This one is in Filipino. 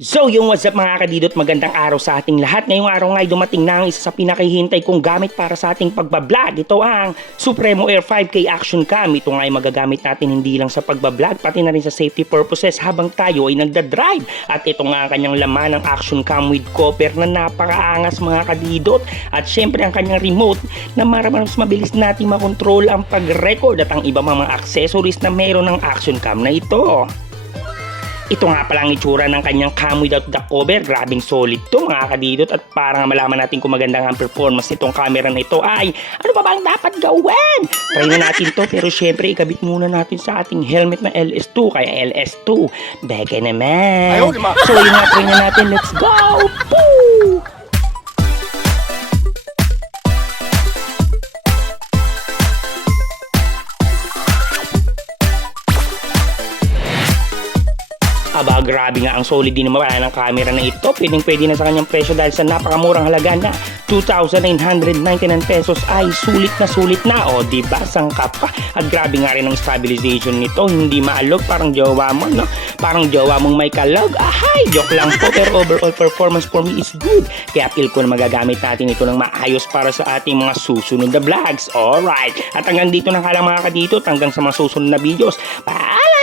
So yung what's up mga kadidot, magandang araw sa ating lahat. Ngayong araw nga ay dumating na ang isa sa pinakahihintay kong gamit para sa ating pagbablog. Ito ang Supremo Air 5K Action Cam. Ito nga ay magagamit natin hindi lang sa pagbablog, pati na rin sa safety purposes habang tayo ay nagdadrive. At ito nga ang kanyang laman ng Action Cam with copper na napakaangas mga kadidot. At syempre ang kanyang remote na mas mabilis natin makontrol ang pag-record at ang iba mga accessories na meron ng Action Cam na ito. Ito nga pala ang itsura ng kanyang cam without the cover. Grabing solid to mga kadidot. At para malaman natin kung maganda ang performance nitong camera na ito ay ano pa bang dapat gawin? Try na natin to, pero syempre ikabit muna natin sa ating helmet na LS2 kaya LS2. Beke naman. So yun nga, try na natin. Let's go! Poo! Aba, grabe nga ang solid din naman ng camera na ito. Pwede na sa kanyang presyo dahil sa napakamurang halaga na 2,999 pesos ay sulit na. O, diba? Sangkap pa. At grabe nga rin ang stabilization nito. Hindi maalog. Parang jowa mo, no? Parang jowa mong may kalog. Ahay! Joke lang po. Pero overall performance for me is good. Kaya feel ko na magagamit natin ito ng maayos para sa ating mga susunod na vlogs. Alright. At hanggang dito na lang mga kadito. Hanggang sa mga susunod na videos. Paalam!